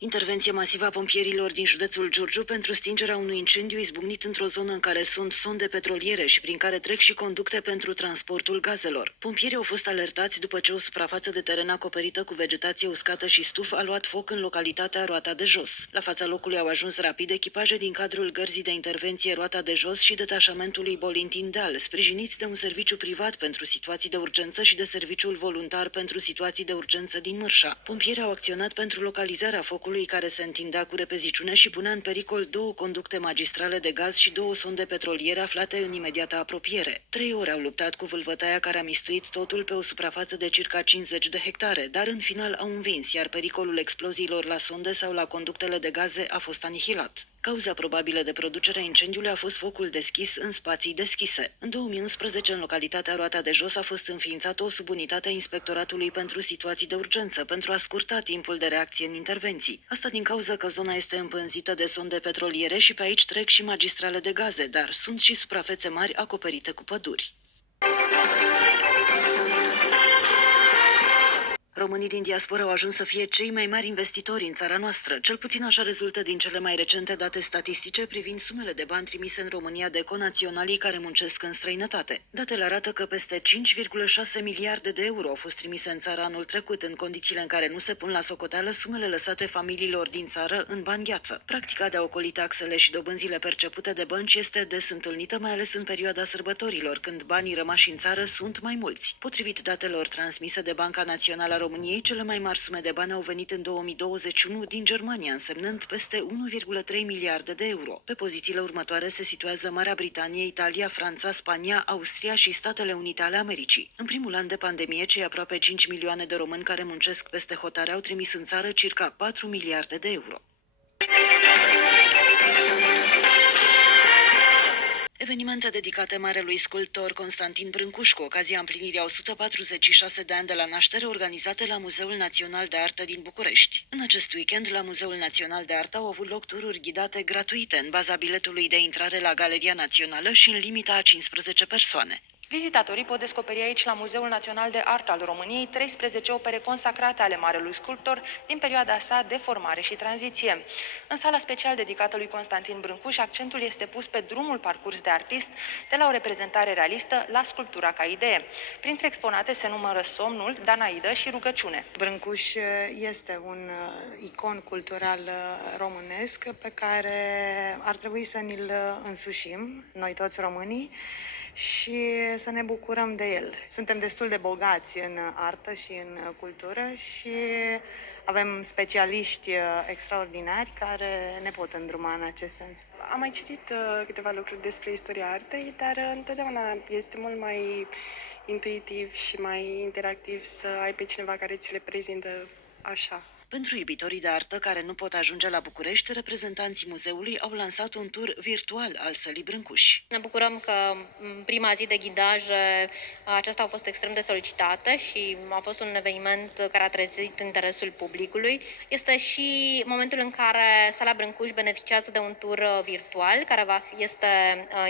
Intervenție masivă a pompierilor din județul Giurgiu pentru stingerea unui incendiu izbucnit într-o zonă în care sunt sonde petroliere și prin care trec și conducte pentru transportul gazelor. Pompierii au fost alertați după ce o suprafață de teren acoperită cu vegetație uscată și stuf a luat foc în localitatea Roata de Jos. La fața locului au ajuns rapid echipaje din cadrul gărzii de intervenție Roata de Jos și detașamentului Bolintin Deal, sprijiniți de un serviciu privat pentru situații de urgență și de serviciul voluntar pentru situații de urgență din Mârșa. Pompierii au acționat pentru localizarea focului care se întindea cu repeziciune și punea în pericol 2 conducte magistrale de gaz și 2 sonde petroliere aflate în imediată apropiere. 3 ore au luptat cu vâlvătaia care a mistuit totul pe o suprafață de circa 50 de hectare, dar în final au învins, iar pericolul exploziilor la sonde sau la conductele de gaze a fost anihilat. Cauza probabilă de producere a incendiului a fost focul deschis în spații deschise. În 2011, în localitatea Roata de Jos, a fost înființată o subunitate a Inspectoratului pentru Situații de Urgență pentru a scurta timpul de reacție în intervenții. Asta din cauza că zona este împânzită de sonde petroliere și pe aici trec și magistrale de gaze, dar sunt și suprafețe mari acoperite cu păduri. Românii din diaspora au ajuns să fie cei mai mari investitori în țara noastră. Cel puțin așa rezultă din cele mai recente date statistice privind sumele de bani trimise în România de conaționalii care muncesc în străinătate. Datele arată că peste 5,6 miliarde de euro au fost trimise în țară anul trecut, în condițiile în care nu se pun la socoteală sumele lăsate familiilor din țară în bani gheață. Practica de a ocoli taxele și dobânzile percepute de bănci este des întâlnită, mai ales în perioada sărbătorilor, când banii rămași în țară sunt mai mulți. Potrivit datelor transmise de Banca Națională a României, cele mai mari sume de bani au venit în 2021 din Germania, însemnând peste 1,3 miliarde de euro. Pe pozițiile următoare se situează Marea Britanie, Italia, Franța, Spania, Austria și Statele Unite ale Americii. În primul an de pandemie, cei aproape 5 milioane de români care muncesc peste hotare au trimis în țară circa 4 miliarde de euro. Evenimente dedicate marelui sculptor Constantin Brâncuș cu ocazia împlinirii a 146 de ani de la naștere, organizate la Muzeul Național de Artă din București. În acest weekend, la Muzeul Național de Artă au avut loc tururi ghidate gratuite în baza biletului de intrare la Galeria Națională și în limita a 15 persoane. Vizitatorii pot descoperi aici, la Muzeul Național de Artă al României, 13 opere consacrate ale marelui sculptor din perioada sa de formare și tranziție. În sala special dedicată lui Constantin Brâncuș, accentul este pus pe drumul parcurs de artist, de la o reprezentare realistă la sculptura ca idee. Printre exponate se numără Somnul, Danaidă și Rugăciune. Brâncuș este un icon cultural românesc pe care ar trebui să ni-l însușim, noi toți românii, și să ne bucurăm de el. Suntem destul de bogați în artă și în cultură și avem specialiști extraordinari care ne pot îndruma în acest sens. Am mai citit câteva lucruri despre istoria artei, dar întotdeauna este mult mai intuitiv și mai interactiv să ai pe cineva care ți le prezintă așa. Pentru iubitorii de artă care nu pot ajunge la București, reprezentanții muzeului au lansat un tur virtual al sălii Brâncuș. Ne bucurăm că în prima zi de ghidaje aceasta a fost extrem de solicitată și a fost un eveniment care a trezit interesul publicului. Este și momentul în care sala Brâncuș beneficiază de un tur virtual care este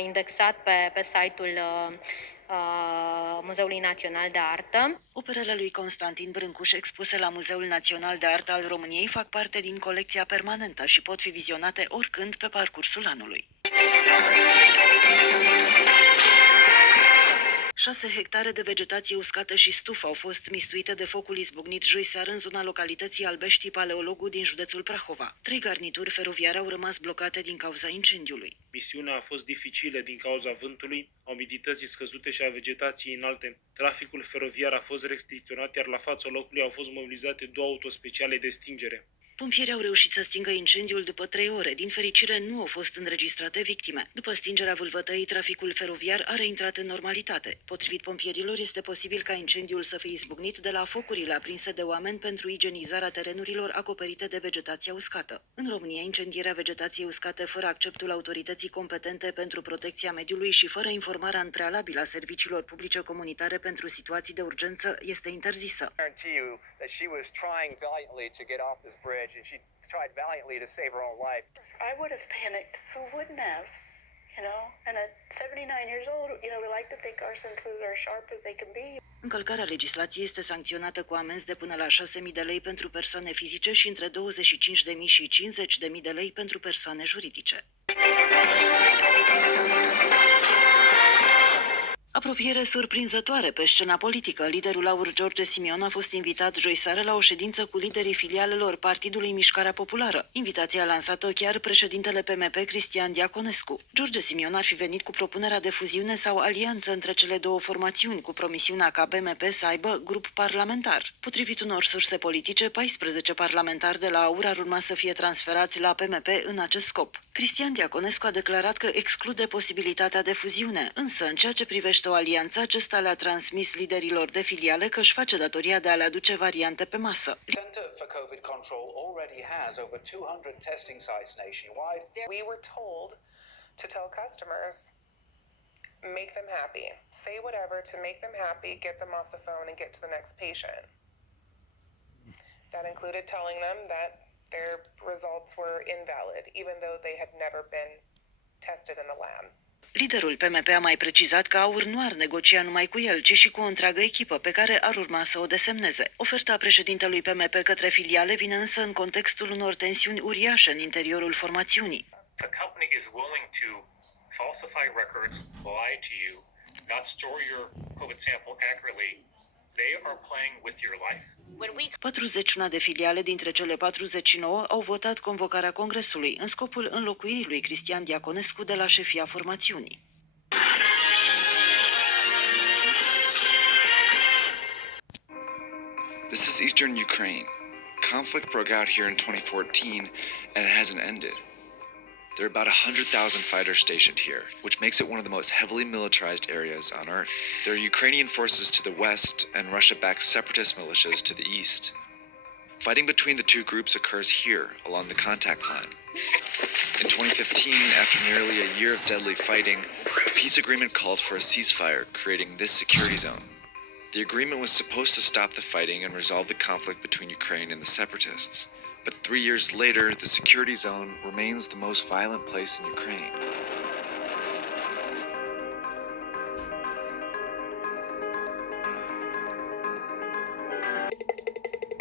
indexat pe site-ul Muzeului Național de Artă. Operele lui Constantin Brâncuș expuse la Muzeul Național de Artă al României fac parte din colecția permanentă și pot fi vizionate oricând pe parcursul anului. 6 hectare de vegetație uscată și stuf au fost mistuite de focul izbucnit joi seară în zona localității Albeștii Paleologu din județul Prahova. 3 garnituri feroviare au rămas blocate din cauza incendiului. Misiunea a fost dificilă din cauza vântului, a umidității scăzute și a vegetației înalte. Traficul feroviar a fost restricționat, iar la fața locului au fost mobilizate 2 autospeciale de stingere. Pompierii au reușit să stingă incendiul după 3 ore. Din fericire, nu au fost înregistrate victime. După stingerea vâlvătăii, traficul feroviar a reintrat în normalitate. Potrivit pompierilor, este posibil ca incendiul să fie izbucnit de la focurile aprinse de oameni pentru igienizarea terenurilor acoperite de vegetație uscată. În România, incendierea vegetației uscate fără acceptul autorității competente pentru protecția mediului și fără informarea în prealabil a serviciilor publice comunitare pentru situații de urgență este interzisă. And she tried valiantly to save her own life. I would have panicked. Who wouldn't have? You know, and at 79 years old, you know, we like to think our senses are sharp as they can be. Încălcarea legislației este sancționată cu amenzi de până la 6.000 de lei pentru persoane fizice și între 25.000 și 50.000 de lei pentru persoane juridice. Apropiere surprinzătoare pe scena politică. Liderul AUR George Simion a fost invitat joi seară la o ședință cu liderii filialelor Partidului Mișcarea Populară. Invitația a lansat-o chiar președintele PMP Cristian Diaconescu. George Simion ar fi venit cu propunerea de fuziune sau alianță între cele două formațiuni, cu promisiunea ca PMP să aibă grup parlamentar. Potrivit unor surse politice, 14 parlamentari de la AUR ar urma să fie transferați la PMP în acest scop. Cristian Diaconescu a declarat că exclude posibilitatea de fuziune, însă în ceea ce privește o alianță, acesta le-a transmis liderilor de filiale că își face datoria de a le aduce variante pe masă. Center for COVID Control already has over 200 testing sites nationwide. We were told to tell customers, make them happy. Say whatever to make them happy, get them off the phone and get to the next patient. That included telling them that their results were invalid, even though they had never been tested in the lab. Liderul PMP a mai precizat că AUR nu ar negocia numai cu el, ci și cu o întreagă echipă pe care ar urma să o desemneze. Oferta președintelui PMP către filiale vine însă în contextul unor tensiuni uriașe în interiorul formațiunii. A company is willing to falsify records, lie to you, not store your COVID sample accurately. They are playing with your life. 41 de filiale dintre cele 49 au votat convocarea Congresului în scopul înlocuirii lui Cristian Diaconescu de la șefia formațiunii. This is eastern Ukraine. Conflict broke out here in 2014 and it hasn't ended. There are about 100,000 fighters stationed here, which makes it one of the most heavily militarized areas on Earth. There are Ukrainian forces to the west and Russia-backed separatist militias to the east. Fighting between the two groups occurs here, along the contact line. In 2015, after nearly a year of deadly fighting, a peace agreement called for a ceasefire, creating this security zone. The agreement was supposed to stop the fighting and resolve the conflict between Ukraine and the separatists. But 3 years later, the security zone remains the most violent place in Ukraine.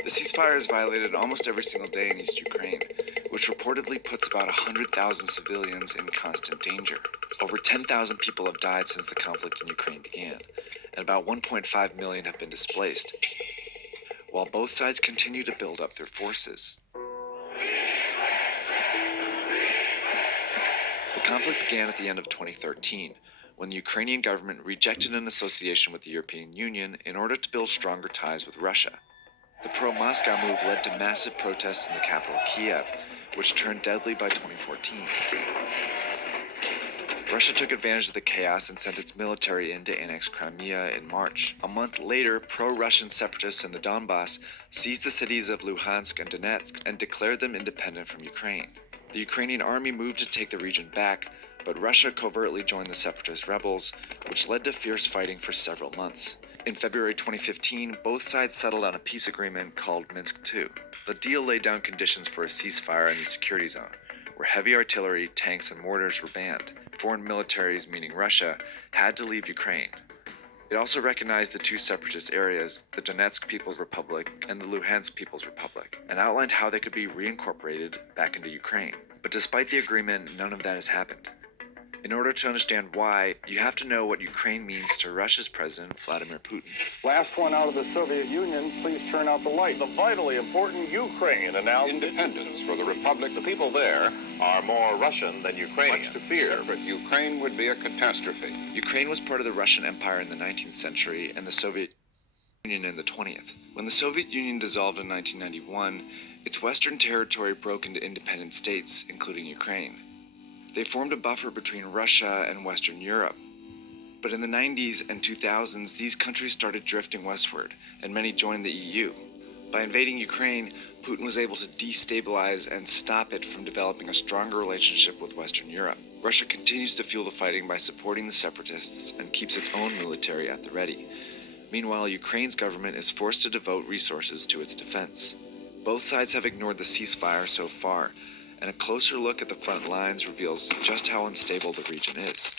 The ceasefire is violated almost every single day in East Ukraine, which reportedly puts about 100,000 civilians in constant danger. Over 10,000 people have died since the conflict in Ukraine began, and about 1.5 million have been displaced, while both sides continue to build up their forces. The conflict began at the end of 2013, when the Ukrainian government rejected an association with the European Union in order to build stronger ties with Russia. The pro-Moscow move led to massive protests in the capital, Kiev, which turned deadly by 2014. Russia took advantage of the chaos and sent its military in to annex Crimea in March. A month later, pro-Russian separatists in the Donbass seized the cities of Luhansk and Donetsk and declared them independent from Ukraine. The Ukrainian army moved to take the region back, but Russia covertly joined the separatist rebels, which led to fierce fighting for several months. In February 2015, both sides settled on a peace agreement called Minsk II. The deal laid down conditions for a ceasefire in the security zone, where heavy artillery, tanks, and mortars were banned. Foreign militaries, meaning Russia, had to leave Ukraine. It also recognized the two separatist areas, the Donetsk People's Republic and the Luhansk People's Republic, and outlined how they could be reincorporated back into Ukraine. But despite the agreement, none of that has happened. In order to understand why, you have to know what Ukraine means to Russia's President Vladimir Putin. Last one out of the Soviet Union, please turn out the light. The vitally important Ukraine announced independence for the republic. The people there are more Russian than Ukrainian. Much to fear. But Ukraine would be a catastrophe. Ukraine was part of the Russian Empire in the 19th century and the Soviet Union in the 20th. When the Soviet Union dissolved in 1991, its western territory broke into independent states, including Ukraine. They formed a buffer between Russia and Western Europe. But in the 90s and 2000s, these countries started drifting westward, and many joined the EU. By invading Ukraine, Putin was able to destabilize and stop it from developing a stronger relationship with Western Europe. Russia continues to fuel the fighting by supporting the separatists and keeps its own military at the ready. Meanwhile, Ukraine's government is forced to devote resources to its defense. Both sides have ignored the ceasefire so far, and a closer look at the front lines reveals just how unstable the region is.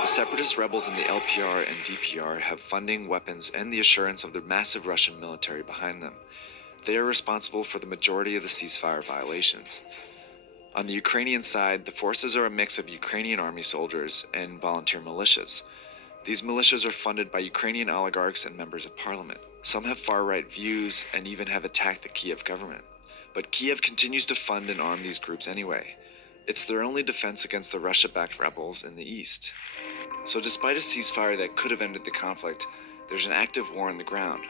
The separatist rebels in the LPR and DPR have funding, weapons, and the assurance of the massive Russian military behind them. They are responsible for the majority of the ceasefire violations. On the Ukrainian side, the forces are a mix of Ukrainian army soldiers and volunteer militias. These militias are funded by Ukrainian oligarchs and members of parliament. Some have far-right views and even have attacked the Kiev government. But Kiev continues to fund and arm these groups anyway. It's their only defense against the Russia-backed rebels in the east. So despite a ceasefire that could have ended the conflict, there's an active war on the ground.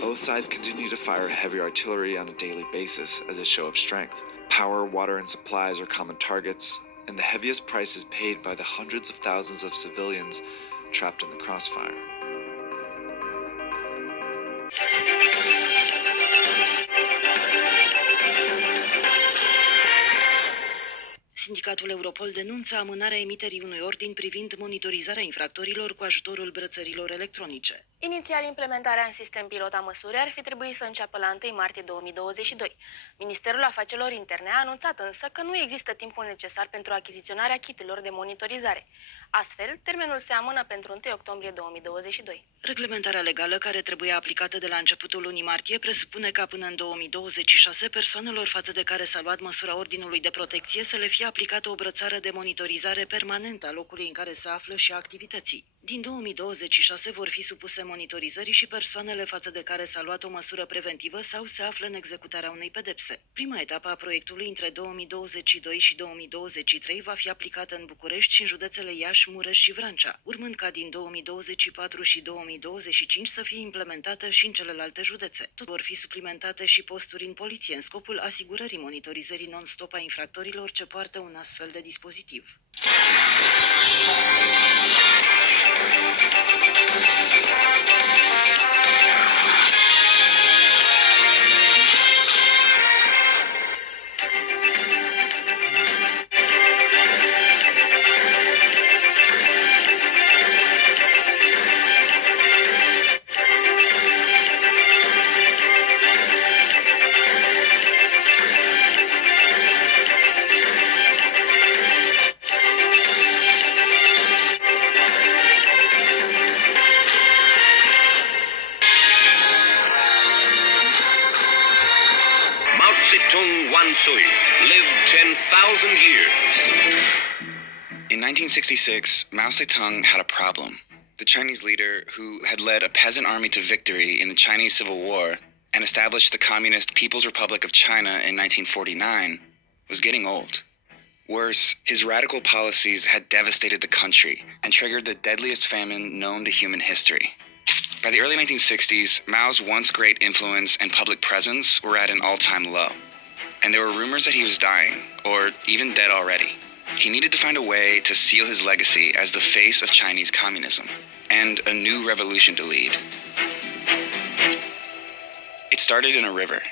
Both sides continue to fire heavy artillery on a daily basis as a show of strength. Power, water, and supplies are common targets, and the heaviest price is paid by the hundreds of thousands of civilians trapped in the crossfire. Sindicatul Europol denunță amânarea emiterii unui ordin privind monitorizarea infractorilor cu ajutorul brățărilor electronice. Inițial, implementarea în sistem pilot a măsurii ar fi trebuit să înceapă la 1 martie 2022. Ministerul Afacerilor Interne a anunțat însă că nu există timpul necesar pentru achiziționarea kiturilor de monitorizare. Astfel, termenul se amână pentru 1 octombrie 2022. Reglementarea legală, care trebuie aplicată de la începutul lunii martie, presupune ca până în 2026 persoanelor față de care s-a luat măsura ordinului de protecție să le fie aplicată o brățară de monitorizare permanentă a locului în care se află și a activității. Din 2026 vor fi supuse monitorizării și persoanele față de care s-a luat o măsură preventivă sau se află în executarea unei pedepse. Prima etapă a proiectului între 2022 și 2023 va fi aplicată în București și în județele Iași, Mureș și Vrancea, urmând ca din 2024 și 2025 să fie implementată și în celelalte județe. Tot vor fi suplimentate și posturi în poliție în scopul asigurării monitorizării non-stop a infractorilor ce poartă un astfel de dispozitiv. lived 10,000 years. In 1966, Mao Zedong had a problem. The Chinese leader, who had led a peasant army to victory in the Chinese Civil War and established the Communist People's Republic of China in 1949, was getting old. Worse, his radical policies had devastated the country and triggered the deadliest famine known to human history. By the early 1960s, Mao's once great influence and public presence were at an all-time low. And there were rumors that he was dying, or even dead already. He needed to find a way to seal his legacy as the face of Chinese communism, and a new revolution to lead. It started in a river.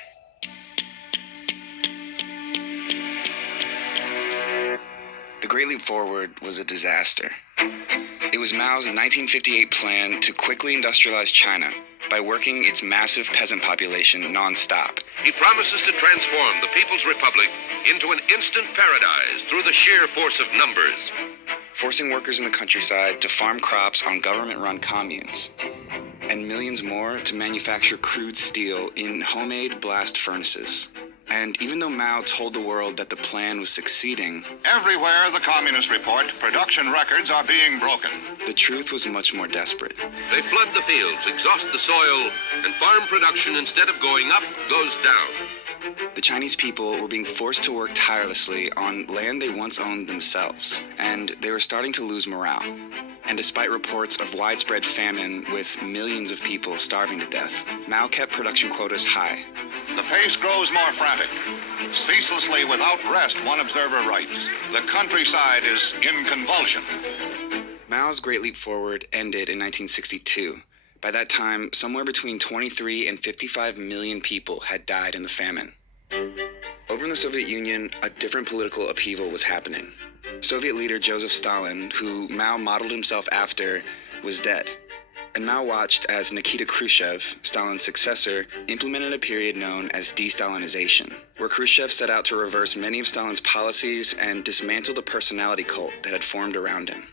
The Great Leap Forward was a disaster. It was Mao's 1958 plan to quickly industrialize China by working its massive peasant population non-stop. He promises to transform the People's Republic into an instant paradise through the sheer force of numbers. Forcing workers in the countryside to farm crops on government-run communes, and millions more to manufacture crude steel in homemade blast furnaces. And even though Mao told the world that the plan was succeeding, everywhere the communists report, production records are being broken. The truth was much more desperate. They flood the fields, exhaust the soil, and farm production, instead of going up, goes down. The Chinese people were being forced to work tirelessly on land they once owned themselves, and they were starting to lose morale. And despite reports of widespread famine with millions of people starving to death, Mao kept production quotas high. The pace grows more frantic. Ceaselessly without rest, one observer writes, the countryside is in convulsion. Mao's Great Leap Forward ended in 1962. By that time, somewhere between 23 and 55 million people had died in the famine. Over in the Soviet Union, a different political upheaval was happening. Soviet leader Joseph Stalin, who Mao modeled himself after, was dead. And Mao watched as Nikita Khrushchev, Stalin's successor, implemented a period known as de-Stalinization, where Khrushchev set out to reverse many of Stalin's policies and dismantle the personality cult that had formed around him.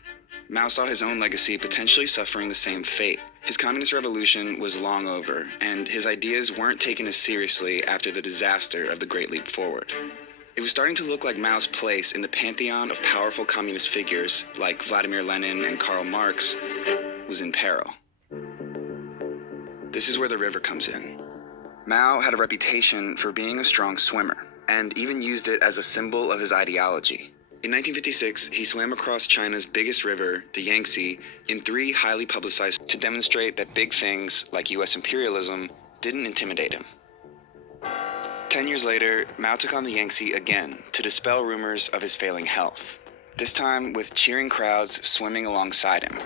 Mao saw his own legacy potentially suffering the same fate. His communist revolution was long over, and his ideas weren't taken as seriously after the disaster of the Great Leap Forward. It was starting to look like Mao's place in the pantheon of powerful communist figures like Vladimir Lenin and Karl Marx was in peril. This is where the river comes in. Mao had a reputation for being a strong swimmer, and even used it as a symbol of his ideology. In 1956, he swam across China's biggest river, the Yangtze, in 3 highly publicized to demonstrate that big things like US imperialism didn't intimidate him. 10 years later, Mao took on the Yangtze again to dispel rumors of his failing health, this time with cheering crowds swimming alongside him.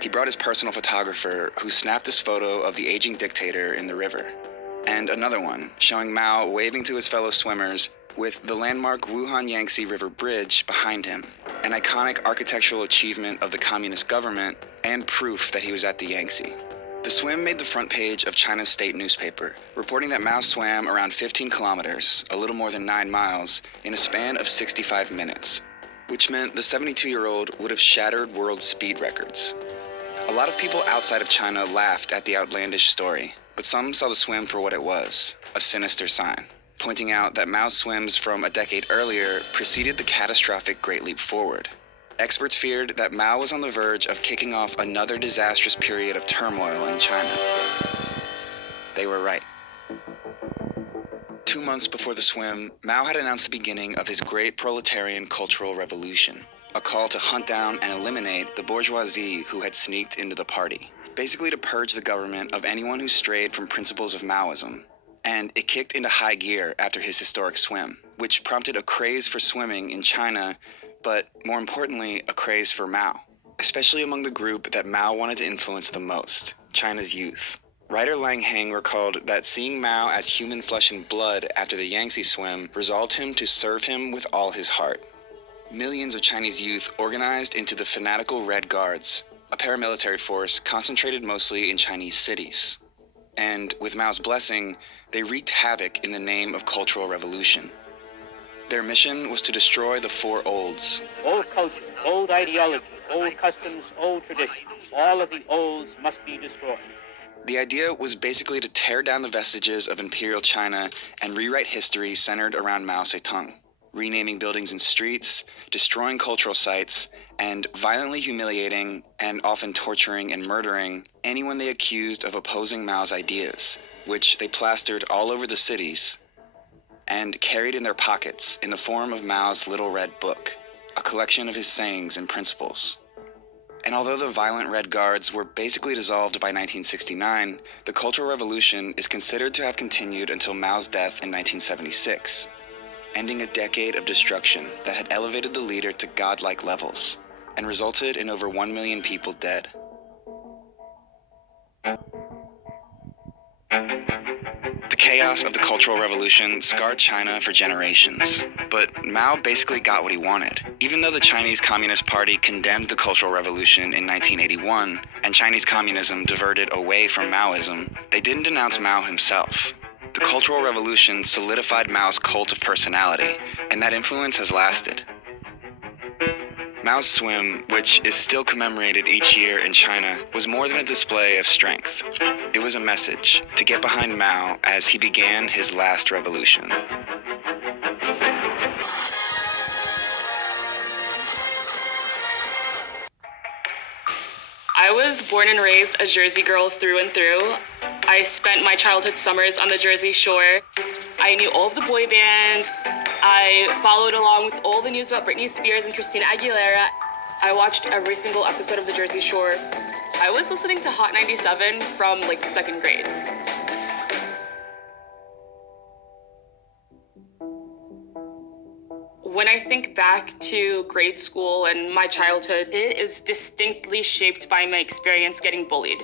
He brought his personal photographer, who snapped this photo of the aging dictator in the river, and another one showing Mao waving to his fellow swimmers with the landmark Wuhan Yangtze River Bridge behind him, an iconic architectural achievement of the communist government and proof that he was at the Yangtze. The swim made the front page of China's state newspaper, reporting that Mao swam around 15 kilometers, a little more than 9 miles, in a span of 65 minutes, which meant the 72-year-old would have shattered world speed records. A lot of people outside of China laughed at the outlandish story, but some saw the swim for what it was, a sinister sign, pointing out that Mao's swims from a decade earlier preceded the catastrophic Great Leap Forward. Experts feared that Mao was on the verge of kicking off another disastrous period of turmoil in China. They were right. 2 months before the swim, Mao had announced the beginning of his great proletarian cultural revolution, a call to hunt down and eliminate the bourgeoisie who had sneaked into the party, basically to purge the government of anyone who strayed from principles of Maoism. And it kicked into high gear after his historic swim, which prompted a craze for swimming in China, but more importantly, a craze for Mao, especially among the group that Mao wanted to influence the most, China's youth. Writer Lang Heng recalled that seeing Mao as human flesh and blood after the Yangtze swim resolved him to serve him with all his heart. Millions of Chinese youth organized into the fanatical Red Guards, a paramilitary force concentrated mostly in Chinese cities. And with Mao's blessing, they wreaked havoc in the name of cultural revolution. Their mission was to destroy the 4 olds. Old culture, old ideology, old customs, old traditions, all of the olds must be destroyed. The idea was basically to tear down the vestiges of imperial China and rewrite history centered around Mao Zedong, renaming buildings and streets, destroying cultural sites, and violently humiliating and often torturing and murdering anyone they accused of opposing Mao's ideas, which they plastered all over the cities and carried in their pockets in the form of Mao's Little Red Book, a collection of his sayings and principles. And although the violent Red Guards were basically dissolved by 1969, the Cultural Revolution is considered to have continued until Mao's death in 1976, ending a decade of destruction that had elevated the leader to godlike levels and resulted in over 1 million people dead. The chaos of the Cultural Revolution scarred China for generations, but Mao basically got what he wanted. Even though the Chinese Communist Party condemned the Cultural Revolution in 1981, and Chinese communism diverted away from Maoism, they didn't denounce Mao himself. The Cultural Revolution solidified Mao's cult of personality, and that influence has lasted. Mao's swim, which is still commemorated each year in China, was more than a display of strength. It was a message to get behind Mao as he began his last revolution. I was born and raised a Jersey girl through and through. I spent my childhood summers on the Jersey Shore. I knew all of the boy bands. I followed along with all the news about Britney Spears and Christina Aguilera. I watched every single episode of the Jersey Shore. I was listening to Hot 97 from like second grade. When I think back to grade school and my childhood, it is distinctly shaped by my experience getting bullied.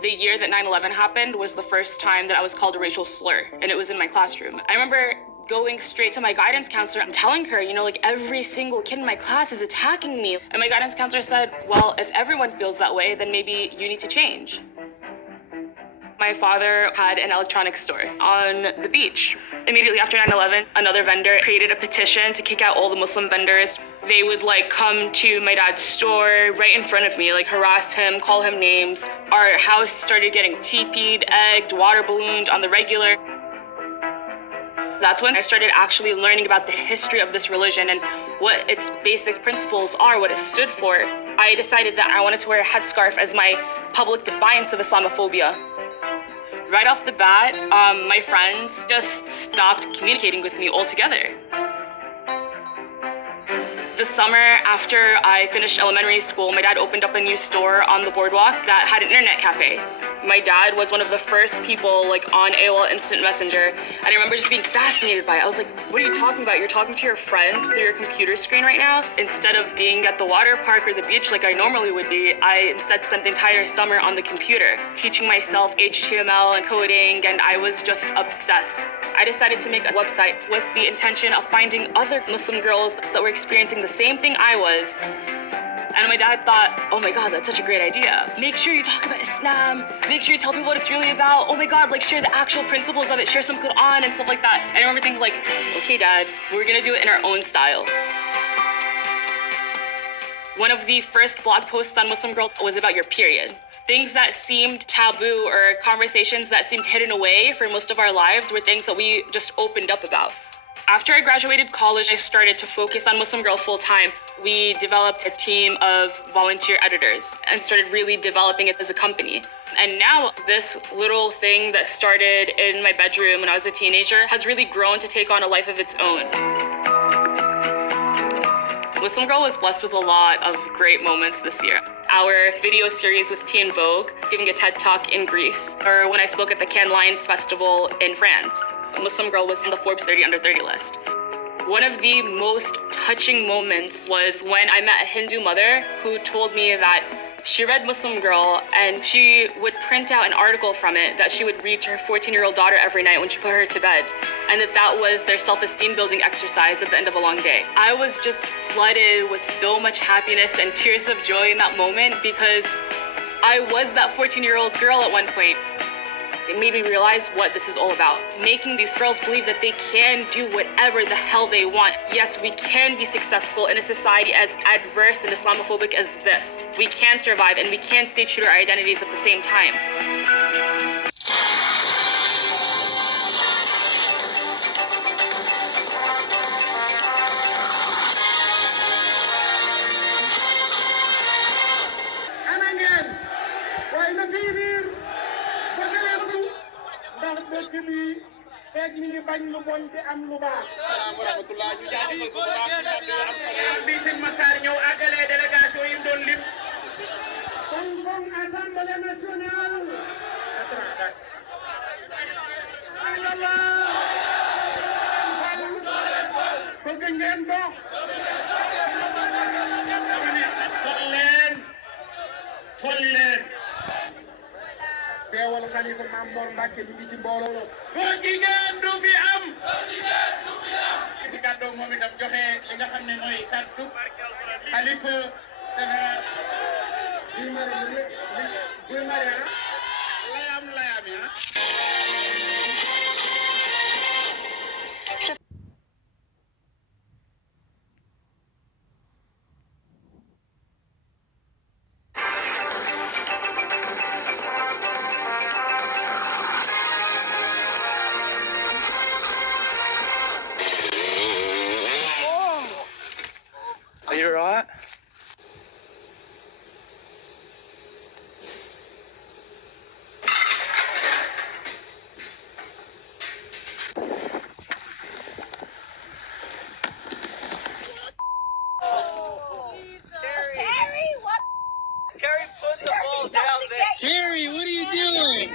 The year that 9/11 happened was the first time that I was called a racial slur, and it was in my classroom. I remember going straight to my guidance counselor and telling her, like every single kid in my class is attacking me. And my guidance counselor said, well, if everyone feels that way, then maybe you need to change. My father had an electronics store on the beach. Immediately after 9/11, another vendor created a petition to kick out all the Muslim vendors. They would come to my dad's store right in front of me, harass him, call him names. Our house started getting TP'd, egged, water ballooned on the regular. That's when I started actually learning about the history of this religion and what its basic principles are, what it stood for. I decided that I wanted to wear a headscarf as my public defiance of Islamophobia. Right off the bat, my friends just stopped communicating with me altogether. The summer after I finished elementary school, my dad opened up a new store on the boardwalk that had an internet cafe. My dad was one of the first people on AOL Instant Messenger, and I remember just being fascinated by it. I was like, what are you talking about? You're talking to your friends through your computer screen right now? Instead of being at the water park or the beach like I normally would be, I instead spent the entire summer on the computer, teaching myself HTML and coding, and I was just obsessed. I decided to make a website with the intention of finding other Muslim girls that were experiencing the same thing I was. And my dad thought, oh my God, that's such a great idea. Make sure you talk about Islam. Make sure you tell people what it's really about. Oh my God, share the actual principles of it. Share some Quran and stuff like that. And I remember thinking okay, Dad, we're gonna do it in our own style. One of the first blog posts on Muslim Girl was about your period. Things that seemed taboo or conversations that seemed hidden away for most of our lives were things that we just opened up about. After I graduated college, I started to focus on Muslim Girl full time. We developed a team of volunteer editors and started really developing it as a company. And now this little thing that started in my bedroom when I was a teenager has really grown to take on a life of its own. Muslim Girl was blessed with a lot of great moments this year. Our video series with Teen Vogue, giving a TED Talk in Greece, or when I spoke at the Cannes Lions Festival in France. Muslim Girl was in the Forbes 30 Under 30 list. One of the most touching moments was when I met a Hindu mother who told me that she read Muslim Girl and she would print out an article from it that she would read to her 14-year-old daughter every night when she put her to bed, and that was their self-esteem building exercise at the end of a long day. I was just flooded with so much happiness and tears of joy in that moment because I was that 14-year-old girl at one point. It made me realize what this is all about. Making these girls believe that they can do whatever the hell they want. Yes, we can be successful in a society as adverse and Islamophobic as this. We can survive and we can stay true to our identities at the same time. feeg ñu ngi bañ lu bon di am lu baax. wa rahmatullah ñu jaajëfal ko bu baax bi sëñ Massar ñëw àggalee délégation yi doon lim. kon bon assemblée nationale. bëgg ngeen dox. fol leen. teewal xalifa Maam Mor Mbàkke bi ci mbooloo. góor jigéen du fi am. ci kàddu moom itam joxe li nga xam ne mooy kàddu xalifa général buy Maria layam ya. Are you alright? Terry, what are you doing?